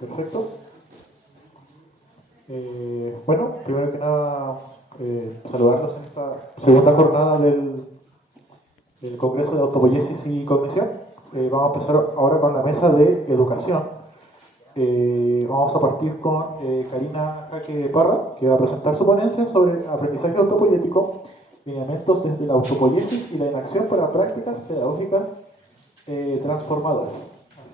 Perfecto. Bueno, primero que nada, saludarlos en esta segunda jornada del Congreso de Autopoiesis y Cognición. Vamos a empezar ahora con la mesa de educación. Vamos a partir con Karina Jaque Parra, que va a presentar su ponencia sobre aprendizaje autopoiético, lineamientos desde la autopoiesis y la inacción para prácticas pedagógicas transformadoras.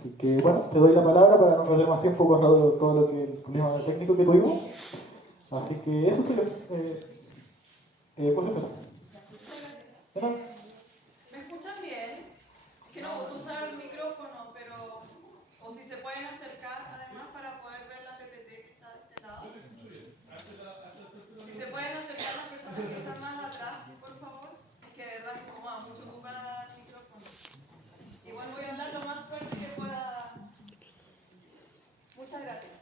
Así que bueno, te doy la palabra para no perder más tiempo con todo lo que el problema técnico que tuvimos. Así que eso quiero. Pues empezar. ¿Me escuchan bien? Es que no gusta usar el micrófono, pero... O si se pueden acercar, además, para poder ver la PPT que está de este lado. Si se pueden acercar las personas que están más atrás, por favor. Es que de verdad me incomoda mucho ocupar el micrófono. Igual voy a hablar lo más fuerte que pueda. Muchas gracias.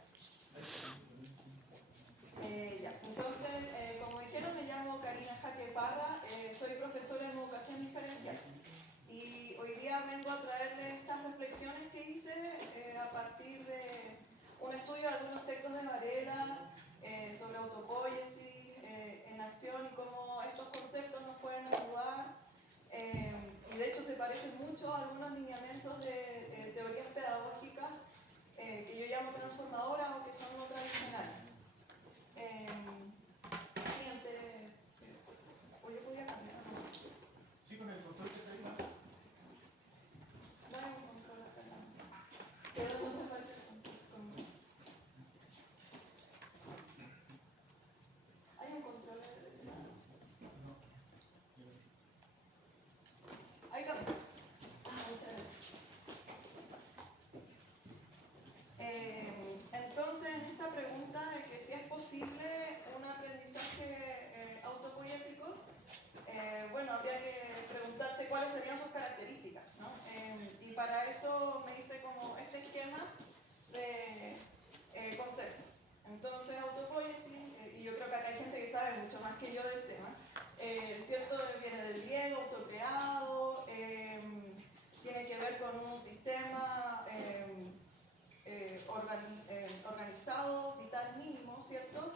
Entonces, como dijeron, me llamo Karina Jaque Parra, soy profesora en educación diferencial. Y hoy día vengo a traerles estas reflexiones que hice a partir de un estudio de algunos textos de Varela sobre autopoiesis en acción y cómo estos conceptos nos pueden ayudar. Y de hecho se parecen mucho a algunos lineamientos de teorías pedagógicas que yo llamo transformadoras o que son no tradicionales. Siguiente. ¿O yo podía cambiar? Sí, con el control que tengo. No hay un control acá. Pero no te falta el control. Hay un control de ese lado. Ahí cambió. Muchas gracias. Entonces, en esta pregunta de que si es posible un aprendizaje autopoiético, bueno, habría que preguntarse cuáles serían sus características, ¿no? Y para eso me hice como este esquema de conceptos. Entonces, autopoiesis, y yo creo que acá hay gente que sabe mucho más que yo del tema, ¿cierto? Viene del griego, autocreado, tiene que ver con un sistema organizado, vital mínimo, ¿cierto?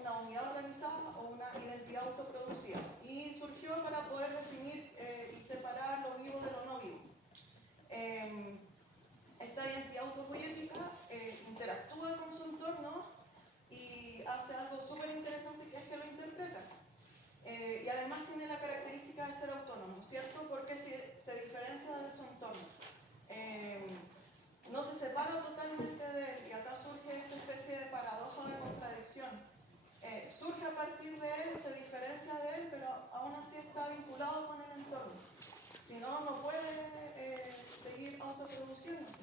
Una unidad organizada o una identidad autoproducida. Y surgió para poder definir y separar lo vivo de lo no vivo. Esta identidad autopoiética interactúa con su entorno y hace algo súper interesante, que es que lo interpreta. Y además tiene la característica de ser autónomo, ¿cierto? Porque se diferencia de su entorno. No se separa totalmente de él, y acá surge esta especie de paradoja o de contradicción. Surge a partir de él, se diferencia de él, pero aún así está vinculado con el entorno. Si no, no puede seguir autoproduciéndose.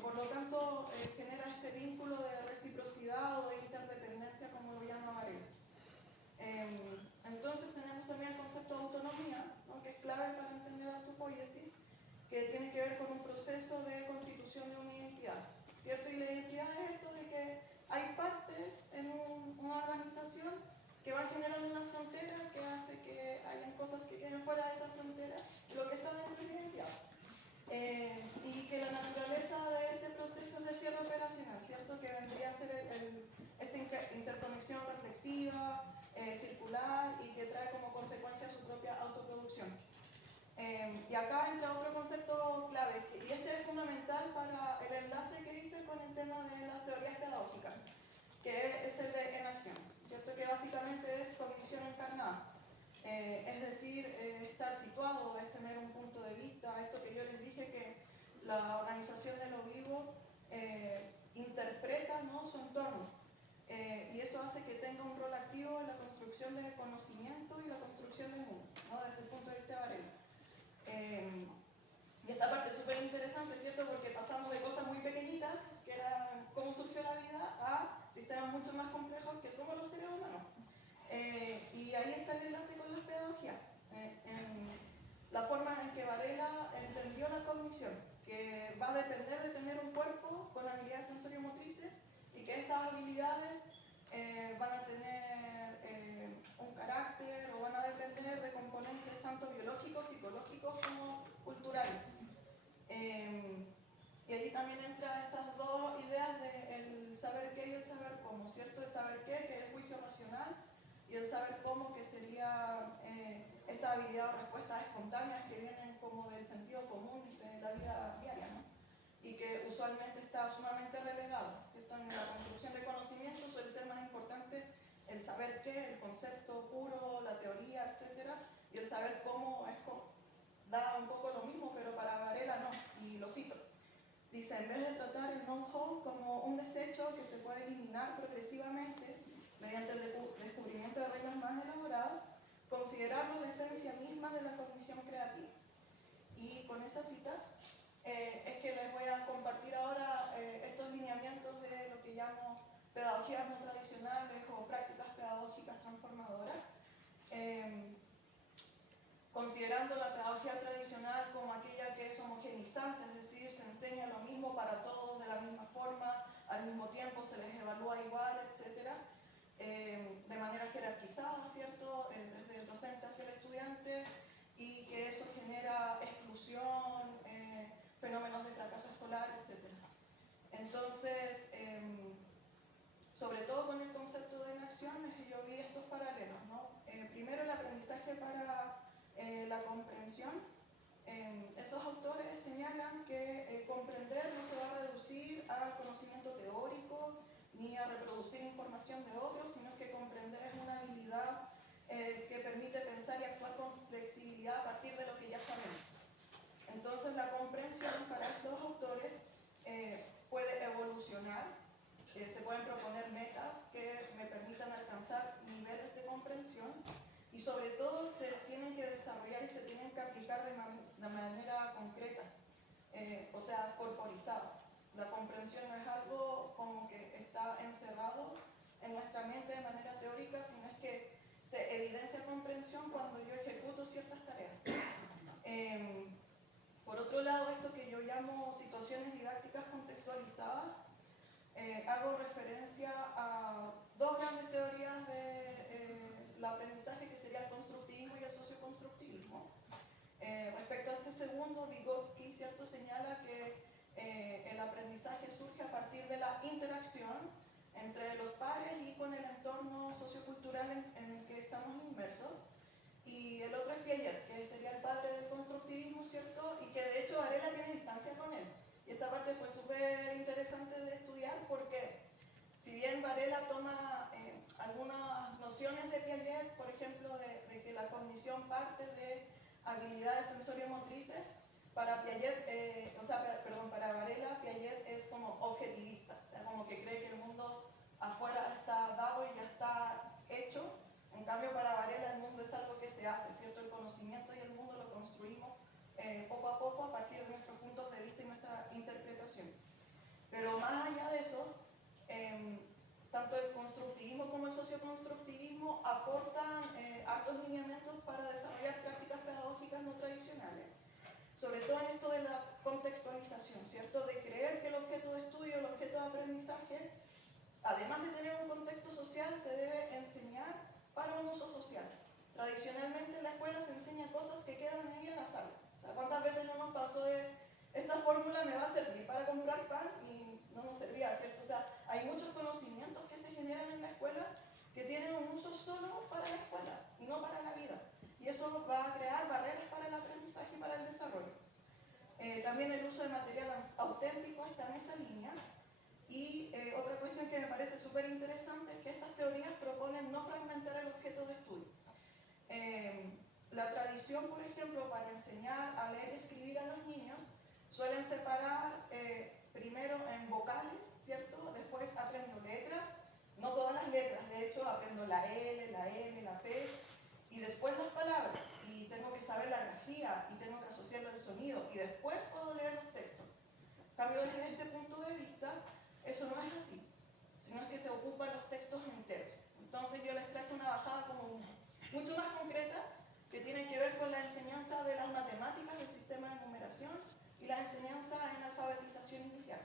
Por lo tanto, genera este vínculo de reciprocidad o de interdependencia, como lo llama Varela. Entonces tenemos también el concepto de autonomía, ¿no? Que es clave para entender la autopoiesis, que tiene que ver con un proceso de constitución de una identidad, ¿cierto? Y la identidad es esto de que hay partes en una organización que van generando una frontera que hace que hayan cosas que queden fuera de esa frontera, lo que está dentro de la identidad. Y que la naturaleza de este proceso es de cierre operacional, ¿cierto? Que vendría a ser esta interconexión reflexiva, circular, y que trae como consecuencia su propia autoproducción. Y acá entra otro concepto clave, y este es fundamental para el enlace que hice con el tema de las teorías pedagógicas, que es el de enacción, ¿cierto? Que básicamente es cognición encarnada. Es decir, estar situado, es tener un punto de vista, esto que yo les dije, que la organización de lo vivo interpreta, ¿no?, su entorno. Y eso hace que tenga un rol activo en la construcción del conocimiento y la construcción del mundo, ¿no?, desde el punto de vista de Varela. Y esta parte es súper interesante, ¿cierto? Porque pasamos de cosas muy pequeñitas, que eran cómo surgió la vida, a sistemas mucho más complejos que somos los seres humanos. Y ahí está el enlace con las pedagogías, en la forma en que Varela entendió la cognición, que va a depender de tener un cuerpo con habilidades sensoriomotrices, y que estas habilidades van a tener un carácter, o van a depender de componentes tanto biológicos, psicológicos como culturales. Y ahí también entran estas dos y el saber cómo, que sería esta habilidad o respuestas espontáneas que vienen como del sentido común de la vida diaria, ¿no? Y que usualmente está sumamente relegado, ¿cierto? En la construcción de conocimiento suele ser más importante el saber qué, el concepto puro, la teoría, etc. Y el saber cómo es da un poco lo mismo, pero para Varela no, y lo cito. Dice, en vez de tratar el know-how como un desecho que se puede eliminar progresivamente mediante el descubrimiento de reglas más elaboradas, considerarlo la esencia misma de la cognición creativa. Y con esa cita es que les voy a compartir ahora estos lineamientos de lo que llamo pedagogías no tradicionales o prácticas pedagógicas transformadoras. Considerando la pedagogía tradicional como aquella que es homogenizante, es decir, se enseña lo mismo para todos de la misma forma, al mismo tiempo se les evalúa igual, etc., de manera jerarquizada, ¿cierto?, desde el docente hacia el estudiante, y que eso genera exclusión, fenómenos de fracaso escolar, etc. Entonces, sobre todo con el concepto de inacción, yo vi estos paralelos, ¿no? Primero, el aprendizaje para la comprensión. Esos autores señalan que comprender no se va a reducir a conocimiento teórico ni a reproducir información de otros, sino que comprender es una habilidad que permite pensar y actuar con flexibilidad a partir de lo que ya sabemos. Entonces, la comprensión para estos autores puede evolucionar, se pueden proponer metas que me permitan alcanzar niveles de comprensión, y sobre todo se tienen que desarrollar y se tienen que aplicar de manera concreta, o sea, corporizada. La comprensión no es algo como que está encerrado en nuestra mente de manera teórica, sino es que se evidencia comprensión cuando yo ejecuto ciertas tareas. Por otro lado, esto que yo llamo situaciones didácticas contextualizadas, hago referencia a dos grandes teorías del aprendizaje, que sería el constructivismo y el socioconstructivismo. Respecto a este segundo, Vygotsky, ¿cierto?, señala que el aprendizaje surge a partir de la interacción entre los pares y con el entorno sociocultural en el que estamos inmersos. Y el otro es Piaget, que sería el padre del constructivismo, ¿cierto?, y que de hecho Varela tiene distancia con él. Y esta parte fue súper interesante de estudiar, porque si bien Varela toma algunas nociones de Piaget, por ejemplo, de que la cognición parte de habilidades sensoriomotrices, para Piaget, para Varela, Piaget es como objetivista, o sea, como que cree que el mundo afuera está dado y ya está hecho. En cambio, para Varela el mundo es algo que se hace, ¿cierto? El conocimiento y el mundo lo construimos poco a poco a partir de nuestros puntos de vista y nuestra interpretación. Pero más allá de eso, tanto el constructivismo como el socioconstructivismo aportan hartos lineamientos para desarrollar prácticas pedagógicas no tradicionales, sobre todo en esto de la contextualización, ¿cierto? De creer que el objeto de estudio, el objeto de aprendizaje, además de tener un contexto social, se debe enseñar para un uso social. Tradicionalmente en la escuela se enseña cosas que quedan ahí en la sala. O sea, ¿cuántas veces no nos pasó de esta fórmula me va a servir para comprar pan y no nos servía, ¿cierto? O sea, hay muchos conocimientos que se generan en la escuela que tienen un uso solo para la escuela y no para la vida. Y eso va a crear barreras para el aprendizaje y para el desarrollo. También el uso de material auténtico está en esa línea. Y otra cuestión que me parece súper interesante es que estas teorías proponen no fragmentar el objeto de estudio. La tradición, por ejemplo, para enseñar a leer y escribir a los niños, suelen separar primero en vocales, ¿cierto? Después aprendo letras, no todas las letras, de hecho aprendo la L, la M, la P, y después las palabras, y tengo que saber la grafía, y tengo que asociarlo al sonido, y después puedo leer los textos. En cambio, desde este punto de vista, eso no es así, sino que se ocupan los textos enteros. Entonces yo les traje una bajada como mucho más concreta, que tiene que ver con la enseñanza de las matemáticas, el sistema de numeración, y la enseñanza en alfabetización inicial.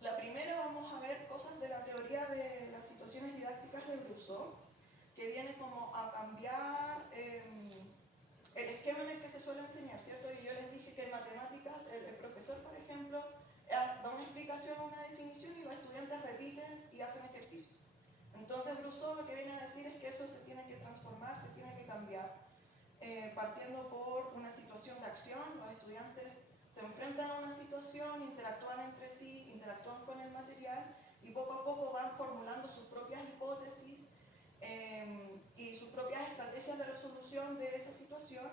La primera, vamos a ver cosas de la teoría de las situaciones didácticas de Rousseau, que viene como a cambiar el eso se tiene que transformar, se tiene que cambiar, partiendo por una situación de acción. Los estudiantes se enfrentan a una situación, interactúan entre sí, interactúan con el material y poco a poco van formulando sus propias hipótesis y sus propias estrategias de resolución de esa situación.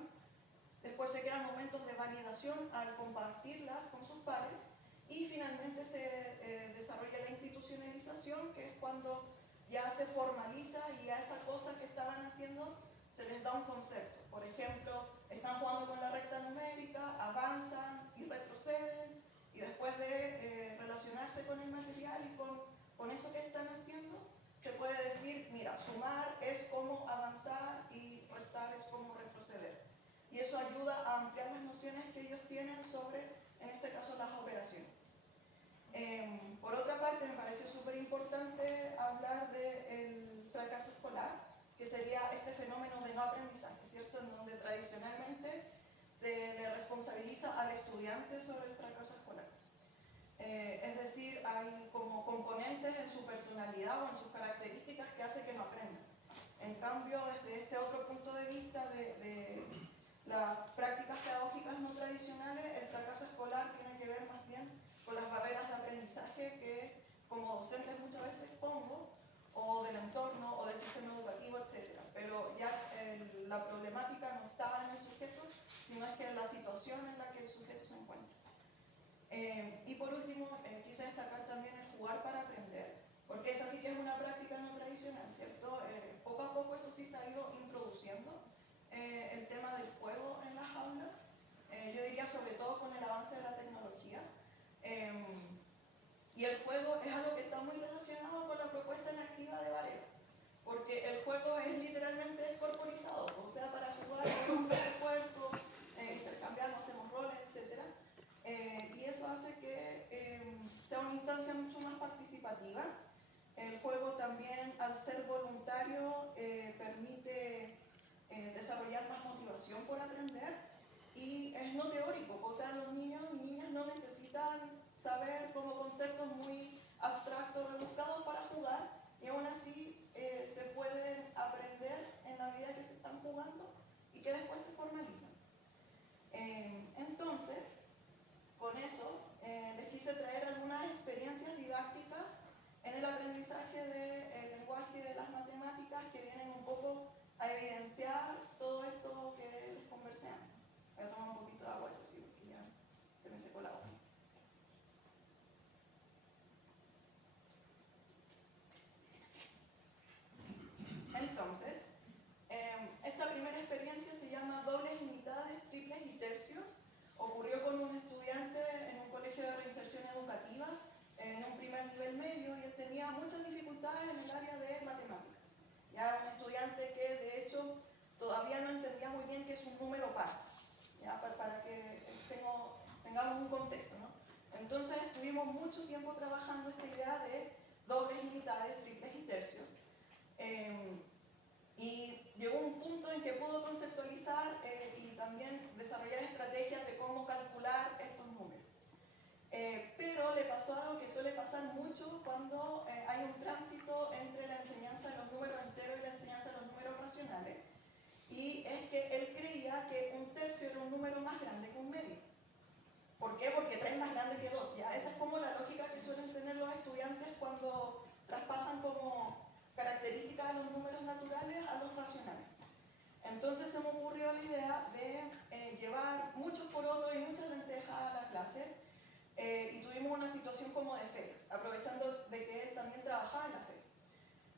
Después se crean momentos de validación al compartirlas con sus pares y finalmente se desarrolla la institucionalización, que es cuando ya se formaliza y a esa cosa que estaban haciendo se les da un concepto. Por ejemplo, están jugando con la recta numérica, avanzan y retroceden, y después de relacionarse con el material y con eso que están haciendo, se puede decir, mira, sumar es como avanzar y restar es como retroceder. Y eso ayuda a ampliar las nociones que ellos tienen sobre, en este caso, las operaciones. Por otra parte, me pareció súper importante hablar del fracaso escolar, que sería este fenómeno de no aprendizaje, ¿cierto? En donde tradicionalmente se le responsabiliza al estudiante sobre el fracaso escolar. Es decir, hay como componentes en su personalidad o en sus características que hace que no aprenda. En cambio, desde este otro punto de vista de las prácticas pedagógicas no tradicionales, el fracaso escolar tiene que ver más bien con las barreras de aprendizaje que como docentes muchas veces pongo, o del entorno, o del sistema educativo, etc. Pero ya la problemática no estaba en el sujeto, sino es que en la situación en la que el sujeto se encuentra. Y por último, quise destacar también el jugar para aprender, porque esa sí que es una práctica no tradicional, ¿cierto? Poco a poco eso sí se ha ido introduciendo, el tema del juego en las aulas, yo diría sobre todo con el avance de la tecnología. Y el juego es algo que está muy relacionado con la propuesta en activa de Varela, porque el juego es literalmente descorporizado, o sea, para jugar con el cuerpo, intercambiamos, hacemos roles, etc. Y eso hace que sea una instancia mucho más participativa. El juego también, al ser voluntario, permite desarrollar más motivación por aprender y es no teórico, o sea, los niños y niñas no necesitan saber como conceptos muy abstractos, rebuscados para jugar y aún así se pueden aprender en la medida que se están jugando y que después se formalizan. Entonces, con eso les quise traer algunas experiencias didácticas en el aprendizaje del lenguaje de las matemáticas que vienen un poco a evidenciar todo esto que les conversé antes. Voy a tomar un poquito de agua, eso sí, porque ya se me secó la boca. Entonces, esta primera experiencia se llama dobles y mitades, triples y tercios. Ocurrió con un estudiante en un colegio de reinserción educativa, en un primer nivel medio, y él tenía muchas dificultades en el área de matemáticas. Ya un estudiante que de hecho todavía no entendía muy bien qué es un número par, ya para que tengamos un contexto, ¿no? Entonces estuvimos mucho tiempo trabajando esta idea de dobles y mitades, triples y tercios. Y llegó un punto en que pudo conceptualizar y también desarrollar estrategias de cómo calcular estos números. Pero le pasó algo que suele pasar mucho cuando hay un tránsito entre la enseñanza de los números enteros y la enseñanza de los números racionales. Y es que él creía que un tercio era un número más grande que un medio. ¿Por qué? Porque 3 es más grande que 2. ¿Ya? Esa es como la lógica que suelen tener los estudiantes cuando traspasan como características de los números naturales a los racionales. Entonces se me ocurrió la idea de llevar muchos porotos y muchas lentejas a la clase y tuvimos una situación como de feria, aprovechando de que él también trabajaba en la feria.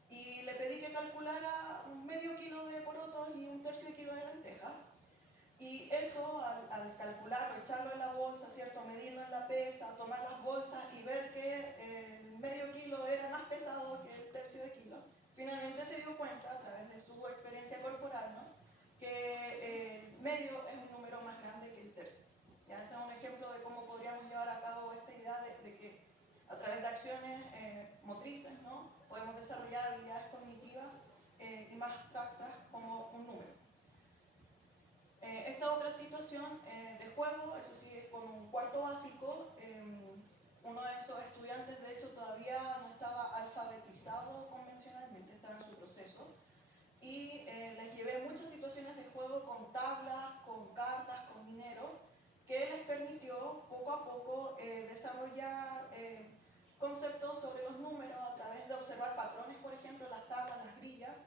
Y le pedí que calculara un medio kilo de porotos y un tercio de kilo de lentejas. Y eso, al calcularlo, echarlo en la bolsa, ¿cierto? Medirlo en la pesa, tomar las bolsas y ver que el medio kilo era más pesado que el tercio de kilo, finalmente se dio cuenta, a través de su experiencia corporal, ¿no? Que el medio es un número más grande que el tercio. ¿Ya? Ese es un ejemplo de cómo podríamos llevar a cabo esta idea de que a través de acciones motrices, ¿no? Podemos desarrollar habilidades cognitivas y más abstractas como un número. Esta otra situación de juego, eso sí, es con un cuarto básico. Uno de esos estudiantes, de hecho, todavía no estaba alfabetizado convencionalmente, estaba en su proceso. Y y les llevé muchas situaciones de juego con tablas, con cartas, con dinero, que les permitió poco a poco desarrollar conceptos sobre los números a través de observar patrones, por ejemplo, las tablas, las grillas,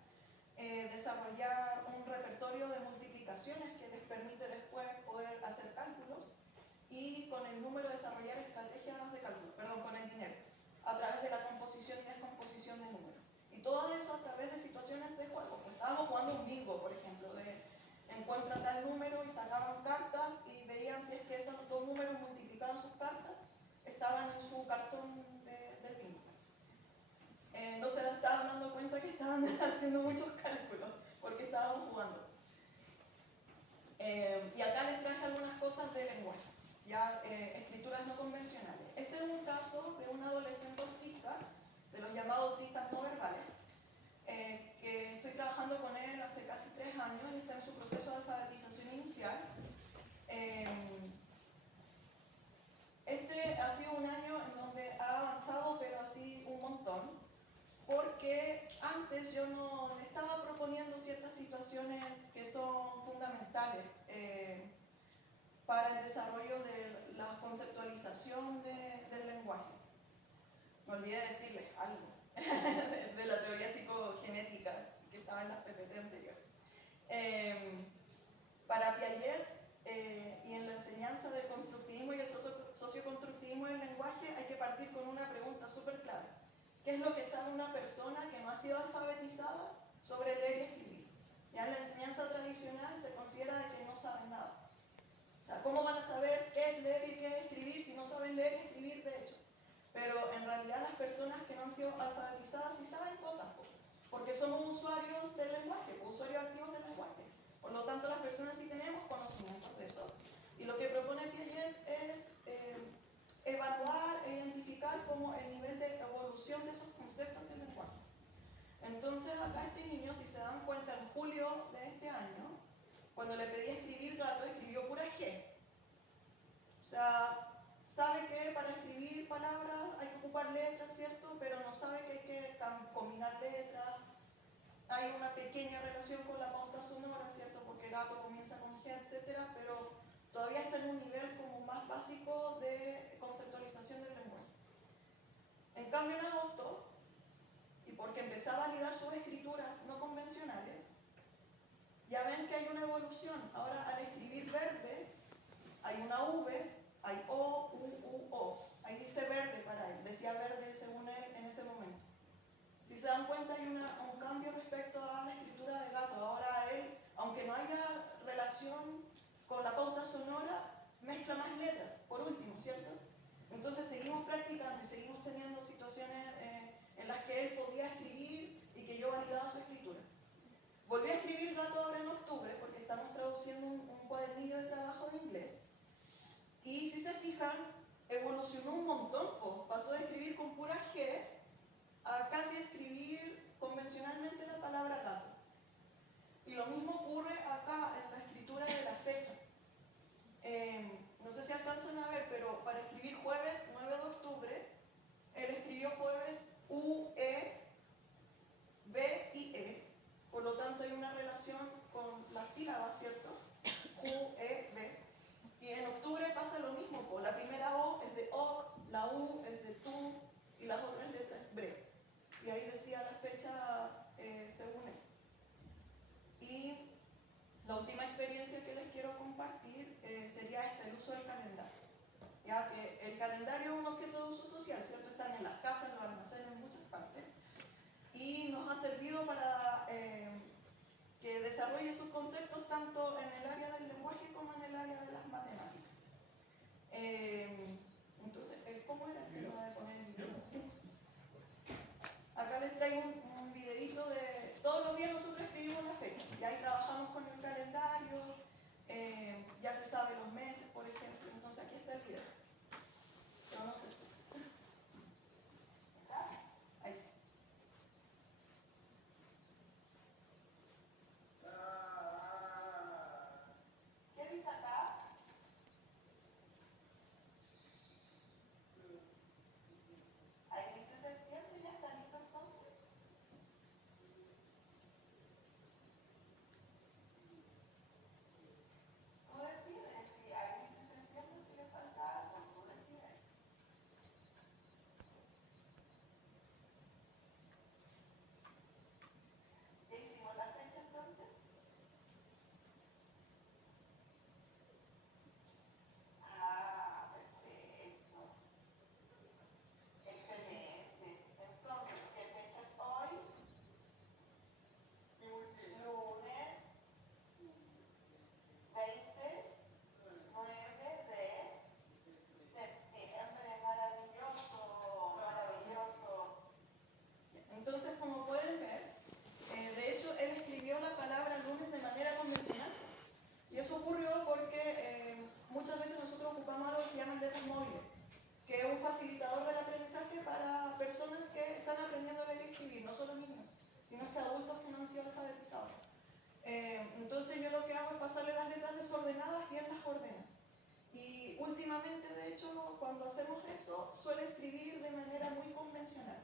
desarrollar un repertorio de multiplicaciones que les permite después poder hacer cálculos y con el número desarrollar estrategias de cálculo, con el dinero, a través de la composición y descomposición de números. Y todo eso a través de situaciones de juego. Pues estábamos jugando un bingo, por ejemplo, de encuentra tal número y sacaban cartas y veían si es que esos dos números multiplicaban sus cartas, estaban en su cartón del bingo. No se estaban dando cuenta que estaban haciendo muchos cálculos porque estaban jugando. Y acá les traje algunas cosas de lenguaje, ya escrituras no convencionales. Este es un caso de un adolescente autista, de los llamados autistas no verbales, que estoy trabajando con él hace casi 3 años y está en su proceso de alfabetización inicial. Este ha sido un año en donde ha avanzado, pero así un montón, porque antes yo no le estaba proponiendo ciertas situaciones que son fundamentales para el desarrollo de la conceptualización del lenguaje. Me olvidé de decirles algo de la teoría psicogenética que estaba en las PPT anteriores. Para Piaget y en la enseñanza del constructivismo y el socioconstructivismo del lenguaje hay que partir con una pregunta súper clara. ¿Qué es lo que sabe una persona que no ha sido alfabetizada sobre leer y escribir? Ya en la enseñanza tradicional se considera de que no saben nada. O sea, ¿cómo van a saber qué es leer y qué es escribir si no saben leer y escribir de hecho? Pero en realidad las personas que no han sido alfabetizadas sí saben cosas, porque somos usuarios del lenguaje, usuarios activos del lenguaje. Por lo tanto, las personas sí tenemos conocimientos de eso. Y lo que propone Piaget es evaluar e identificar como el nivel de evolución de esos conceptos del lenguaje. Entonces, acá este niño, si se dan cuenta, en julio de este año, cuando le pedí escribir gato, escribió pura G. O sea, sabe que para escribir palabras hay que ocupar letras, ¿cierto? Pero no sabe que hay que combinar letras. Hay una pequeña relación con la pauta sonora, ¿cierto? Porque gato comienza con G, etc. Pero todavía está en un nivel como más básico de conceptualización del lenguaje. En cambio, en agosto, y porque empecé a validar sus escrituras no convencionales, ya ven que hay una evolución. Ahora, al escribir verde, hay una V, hay O, U, O. Ahí dice verde para él, decía verde según él en ese momento. Si se dan cuenta, hay un cambio respecto a la escritura de gato. Ahora él, aunque no haya relación con la pauta sonora, mezcla más letras, por último, ¿cierto? Entonces seguimos practicando y seguimos teniendo situaciones en las que él podía escribir y que yo validaba su escritura. Volví a escribir gato ahora en octubre porque estamos traduciendo un cuadernillo de trabajo de inglés. Y si se fijan, evolucionó un montón, pasó de escribir con pura G a casi escribir convencionalmente la palabra gato. Y lo mismo ocurre acá en la escritura de la fecha. No sé si alcanzan a ver, pero para escribir jueves 9 de octubre, él escribió jueves U, E, B y E. Por lo tanto, hay una relación con las sílabas, ¿cierto? Q, E, B. Y en octubre pasa lo mismo, la primera O es de OC, la U es de TU y las otras letras es BRE. Y ahí decía la fecha según él. Y la última experiencia que les quiero compartir sería el uso del calendario. Ya que el calendario es un objeto de uso social, ¿cierto? Están en las casas, en los almacenes, en muchas partes. Y nos ha servido para que desarrolle sus conceptos tanto en el área del lenguaje como en el área de las matemáticas. Entonces, ¿cómo era el tema de poner el video? ¿Sí? Acá les traigo un videito de... Todos los días nosotros escribimos la fecha, y ahí trabajamos con el calendario, ya se sabe los meses, por ejemplo. Entonces aquí está el video. Pero no se escucha. Ahí sí. ¿Qué dice acá? Ahí dice septiembre, ¿ya está listo entonces? últimamente, de hecho, cuando hacemos eso, suele escribir de manera muy convencional.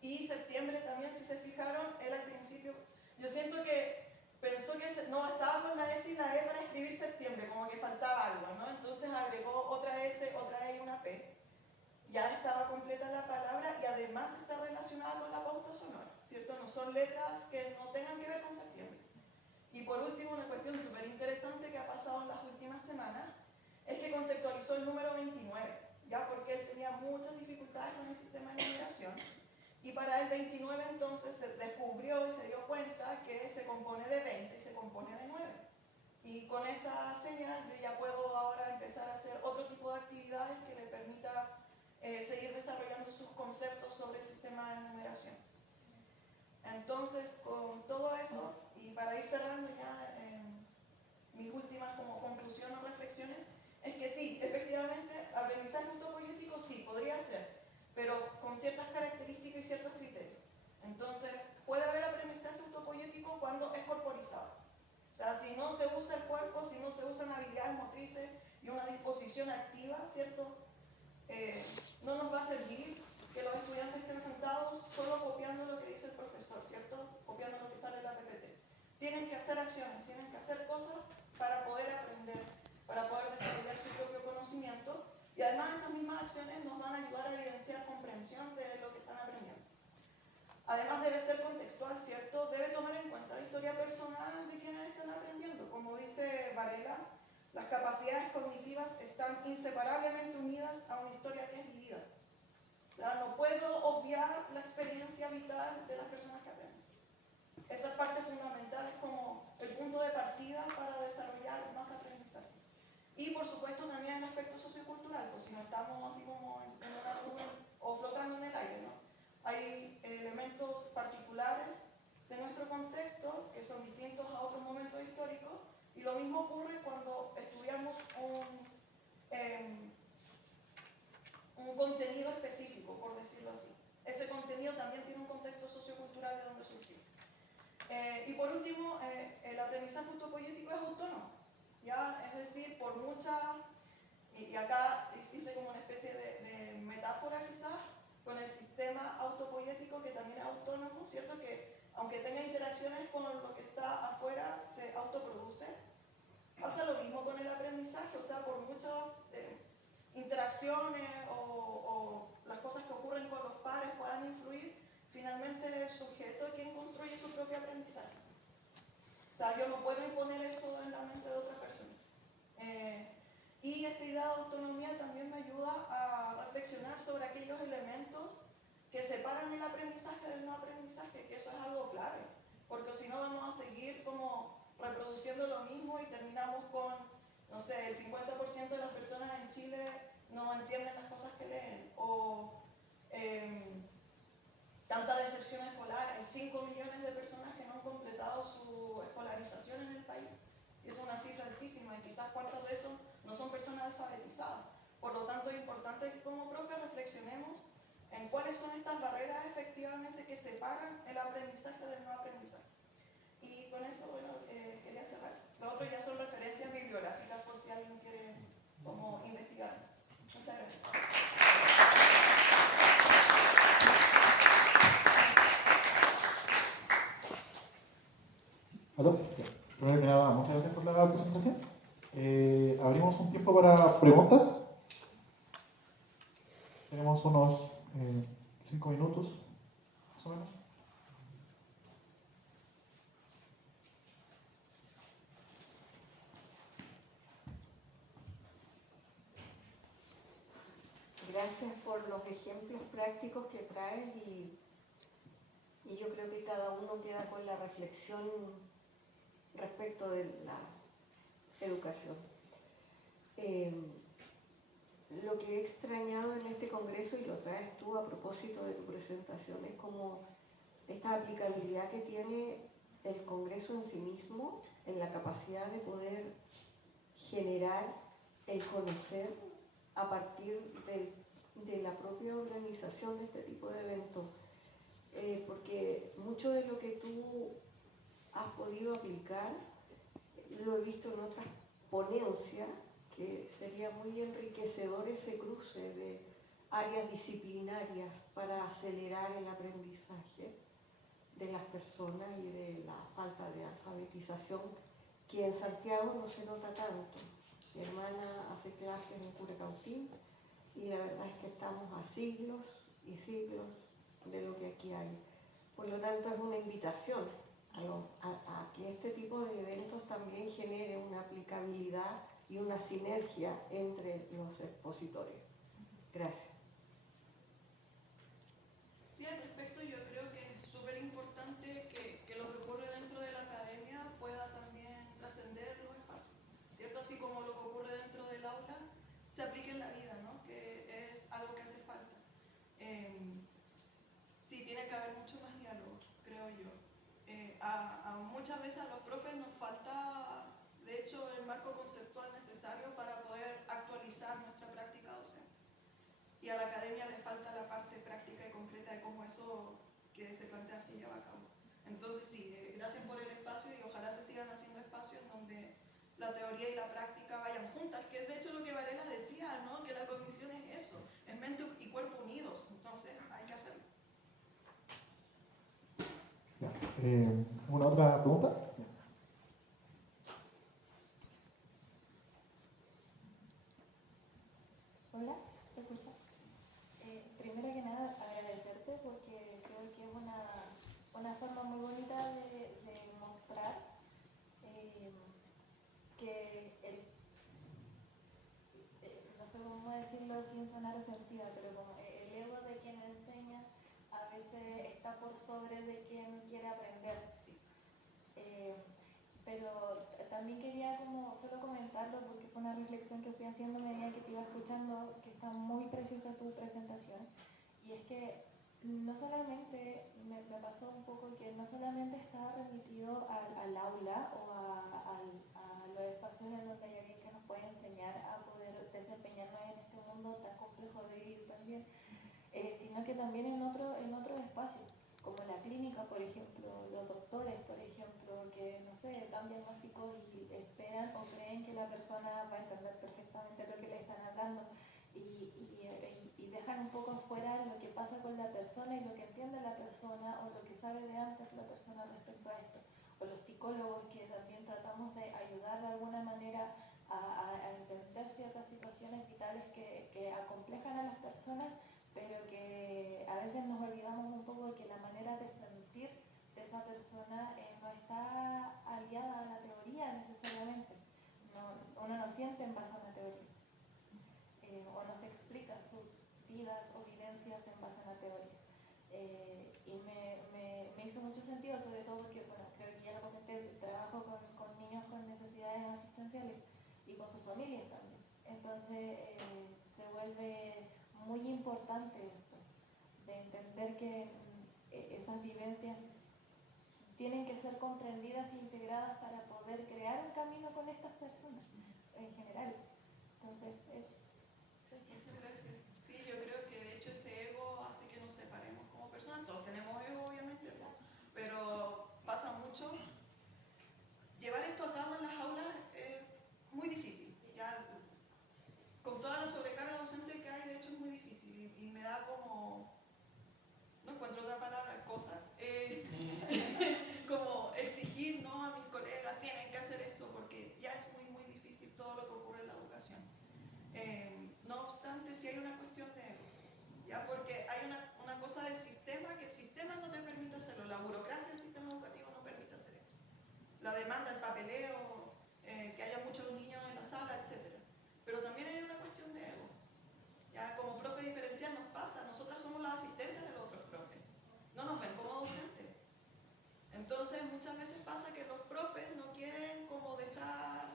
Y septiembre también, si se fijaron, él al principio, yo siento que pensó que no estaba con la S y la E para escribir septiembre, como que faltaba algo, ¿no? Entonces agregó otra S, otra E y una P. Ya estaba completa la palabra y además está relacionada con la pauta sonora, ¿cierto? No son letras que no tengan que ver con septiembre. Y por último, una cuestión súper interesante que ha pasado en las últimas semanas es que conceptualizó el número 29, ya porque él tenía muchas dificultades con el sistema de numeración. Y para el 29 entonces se descubrió y se dio cuenta que se compone de 20 y se compone de 9. Y con esa señal yo ya puedo ahora empezar a hacer otro tipo de actividades que le permita seguir desarrollando sus conceptos sobre el sistema de numeración. Entonces, con todo eso, y para ir cerrando ya mis últimas como conclusiones o reflexiones, es que sí, efectivamente, aprendizaje autopoyético sí, podría ser, pero con ciertas características y ciertos criterios. Entonces, puede haber aprendizaje autopoyético cuando es corporizado. O sea, si no se usa el cuerpo, si no se usan habilidades motrices y una disposición activa, ¿cierto? No nos va a servir que los estudiantes estén sentados solo copiando lo que dice el profesor, ¿cierto? Copiando lo que sale en la PPT. Tienen que hacer acciones, tienen que hacer cosas para poder aprender, para poder desarrollar su propio conocimiento, y además esas mismas acciones nos van a ayudar a evidenciar comprensión de lo que están aprendiendo. Además debe ser contextual, ¿cierto? Debe tomar en cuenta la historia personal de quienes están aprendiendo. Como dice Varela, las capacidades cognitivas están inseparablemente unidas a una historia que es vivida. O sea, no puedo obviar la experiencia vital de las personas que aprenden. Esa parte fundamental es como el punto de partida para desarrollar más aprendizaje. Y por supuesto también el aspecto sociocultural, pues si no estamos así como en una nube o flotando en el aire, ¿no? Hay elementos particulares de nuestro contexto que son distintos a otros momentos históricos, y lo mismo ocurre cuando estudiamos un contenido específico, por decirlo así. Ese contenido también tiene un contexto sociocultural de donde surgió. Y por último, el aprendizaje autopoyético es autónomo, ¿ya? Es decir, por mucha, y acá hice como una especie de metáfora quizás, con el sistema autopoyético que también es autónomo, ¿cierto? Que aunque tenga interacciones con lo que está afuera, se autoproduce. Pasa lo mismo con el aprendizaje, o sea, por muchas interacciones o las cosas que ocurren con los pares puedan influir, finalmente el sujeto es quien construye su propio aprendizaje. O sea, yo no puedo imponer eso en la mente de otra persona. Y esta idea de autonomía también me ayuda a reflexionar sobre aquellos elementos que separan el aprendizaje del no aprendizaje, que eso es algo clave, porque si no vamos a seguir como reproduciendo lo mismo y terminamos con, no sé, el 50% de las personas en Chile no entienden las cosas que leen, o tanta deserción escolar, hay 5 millones de personas que no han completado su escolarización en el país, y es una cifra altísima, y quizás cuántos de esos no son personas alfabetizadas. Por lo tanto, es importante que como profe reflexionemos en cuáles son estas barreras efectivamente que separan el aprendizaje del no aprendizaje. Y con eso, bueno, quería cerrar. Lo otro ya son referencias bibliográficas por si alguien quiere como investigar. Muchas gracias. ¿Aló? Primero que nada, muchas gracias por la presentación. Abrimos un tiempo para preguntas. Tenemos unos 5 minutos, más o menos. Gracias por los ejemplos prácticos que traes y yo creo que cada uno queda con la reflexión respecto de la educación. Lo que he extrañado en este congreso, y lo traes tú a propósito de tu presentación, es como esta aplicabilidad que tiene el congreso en sí mismo, en la capacidad de poder generar el conocer a partir de la propia organización de este tipo de eventos. Porque mucho de lo que tú has podido aplicar lo he visto en otras ponencias que sería muy enriquecedor ese cruce de áreas disciplinarias para acelerar el aprendizaje de las personas y de la falta de alfabetización que en Santiago no se nota tanto. Mi hermana hace clases en Curacautín y la verdad es que estamos a siglos y siglos de lo que aquí hay. Por lo tanto, es una invitación a que este tipo de eventos también genere una aplicabilidad y una sinergia entre los expositores. Gracias. Sí, al respecto yo creo que es súper importante que lo que ocurre dentro de la academia pueda también trascender los espacios, ¿cierto? Así como lo que ocurre dentro del aula se aplique en la vida, ¿no? Que es algo que hace falta. Sí, tiene que haber mucho más diálogo, creo yo. Muchas veces a los profes nos falta, de hecho, el marco conceptual necesario para poder actualizar nuestra práctica docente. Y a la academia le falta la parte práctica y concreta de cómo eso que se plantea se lleva a cabo. Entonces sí, gracias por el espacio y ojalá se sigan haciendo espacios donde la teoría y la práctica vayan juntas, que es de hecho lo que Varela decía, ¿no? Que la cognición es eso, es mente y cuerpo unidos, entonces hay que hacerlo. Ya. ¿Alguna otra pregunta? Hola, ¿te escuchas? Primero que nada, agradecerte porque creo que es una forma muy bonita de mostrar que no sé cómo decirlo sin sonar ofensiva, pero como el ego de quien enseña a veces está por sobre de quien quiere aprender. Pero también quería como solo comentarlo porque fue una reflexión que fui haciendo a medida que te iba escuchando, que está muy preciosa tu presentación. Y es que no solamente, me pasó un poco que no solamente está remitido al aula o a los espacios en donde hay alguien que nos puede enseñar a poder desempeñarnos en este mundo tan complejo de vivir también, sino que también en otros espacios, como la clínica, por ejemplo, los doctores, por ejemplo, que, no sé, dan diagnósticos y esperan o creen que la persona va a entender perfectamente lo que le están hablando y dejan un poco afuera lo que pasa con la persona y lo que entiende la persona o lo que sabe de antes la persona respecto a esto. O los psicólogos que también tratamos de ayudar de alguna manera a entender ciertas situaciones vitales que acomplejan a las personas, pero que a veces nos olvidamos un poco de que la manera de sentir de esa persona no está aliada a la teoría necesariamente. Uno no siente en base a una teoría. O no se explica sus vidas o vivencias en base a una teoría. Y me hizo mucho sentido, sobre todo porque, bueno, creo que ya lo comenté, trabajo con niños con necesidades asistenciales y con sus familias también. Entonces se vuelve muy importante esto, de entender que esas vivencias tienen que ser comprendidas e integradas para poder crear un camino con estas personas en general. Entonces, eso. Muchas gracias. Sí, yo creo que de hecho ese ego hace que nos separemos como personas. Todos tenemos ego, obviamente, pero pasa mucho. Llevar esto a cabo en las aulas es muy difícil. Ya, con toda la sobrecarga docente que hay, de hecho es muy difícil y me da como, no encuentro otra palabra, cosa, como exigir, ¿no?, a mis colegas, tienen que hacer esto porque ya es muy, muy difícil todo lo que ocurre en la educación. No obstante, sí hay una cuestión de ego, ¿ya? Porque hay una cosa del sistema, que el sistema no te permite hacerlo, la burocracia del sistema educativo no permite hacer esto. La demanda, el papeleo, que haya muchos niños en la sala, etc. Pero también hay una cuestión de ego. Ya como profe diferencial nos pasa, nosotras somos las asistentes de los otros profes, no nos ven como docentes. Entonces muchas veces pasa que los profes no quieren como dejar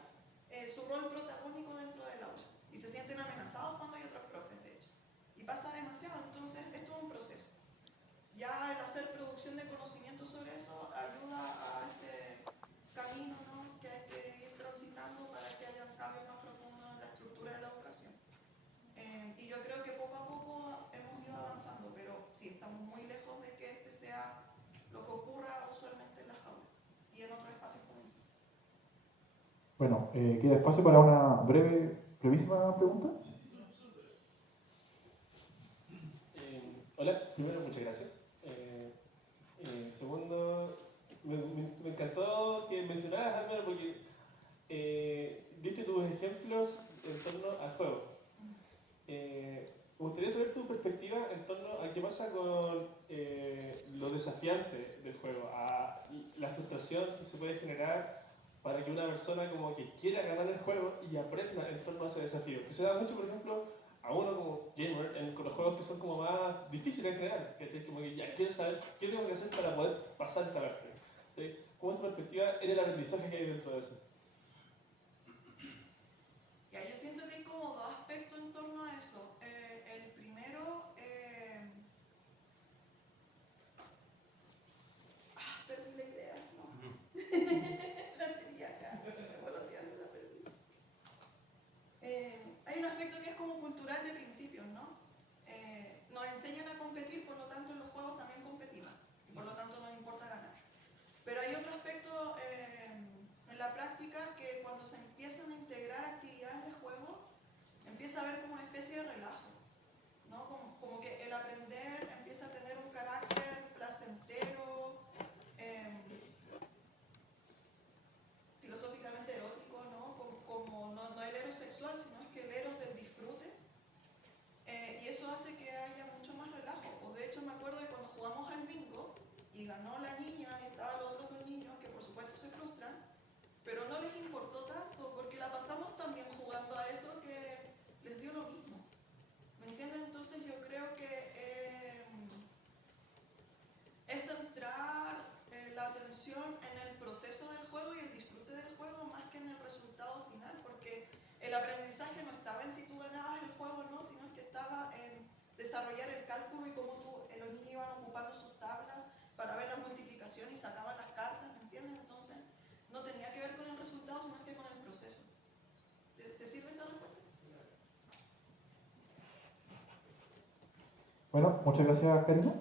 su rol protagónico dentro del aula y se sienten amenazados cuando hay otros profes, de hecho. Y pasa demasiado, entonces esto es un proceso. Ya el hacer producción de conocimiento sobre eso ayuda a este camino, ¿no?, que hay que ir transitando para que haya cambios más profundos en la estructura de la educación. Y yo creo que poco a poco hemos ido avanzando, pero sí, estamos muy lejos de que este sea lo que ocurra usualmente en las aulas y en otros espacios comunes. Bueno, queda espacio para una breve brevísima pregunta. Hola, primero muchas gracias. Segundo, me encantó que mencionaras, Álvaro, porque viste tus ejemplos en torno al juego. Me gustaría saber tu perspectiva en torno a qué pasa con lo desafiante del juego, a la frustración que se puede generar para que una persona como que quiera ganar el juego y aprenda en torno a ese desafío. Que se da mucho, por ejemplo, a uno como gamer con los juegos que son como más difíciles en general, ¿cachai? Como que ya quiero saber qué tengo que hacer para poder pasar esta parte. ¿Sí? ¿Cómo es tu perspectiva en el aprendizaje que hay dentro de eso? Ya, yo siento que hay como dos aspectos en torno a eso. El primero, perdí la idea, no. La tenía acá, revoloteando, la perdí. Hay un aspecto que es como cultural de principios, ¿no? Nos enseñan a competir, por lo tanto en los juegos también competimos, y por lo tanto nos importa ganar. Pero hay otro aspecto en la práctica que cuando se empiezan a integrar actividades de juego, empieza a haber como una especie de relajo, ¿no? Como que el aprender empieza a tener un carácter placentero, filosóficamente erótico, ¿no? Como no el eros sexual, sino es que el eros del disfrute. Y eso hace que haya mucho más relajo. O de hecho me acuerdo de cuando jugamos al bingo y ganó la niña y estaban los otros dos niños que por supuesto se frustran, pero no les importó tanto porque la pasamos tan bien jugando a eso que les dio lo mismo. ¿Me entienden? Entonces yo creo que es centrar la atención en el proceso del juego y el disfrute del juego más que en el resultado final, porque el aprendizaje no estaba en si tú ganabas el juego o no, sino que estaba en desarrollar el cálculo y cómo los niños iban ocupando sus tablas para ver la multiplicación y sacaban las cartas, ¿me entiendes? Entonces no tenía que ver con el resultado, sino que con el proceso. ¿Te sirve esa respuesta? Bueno, muchas gracias, Karina.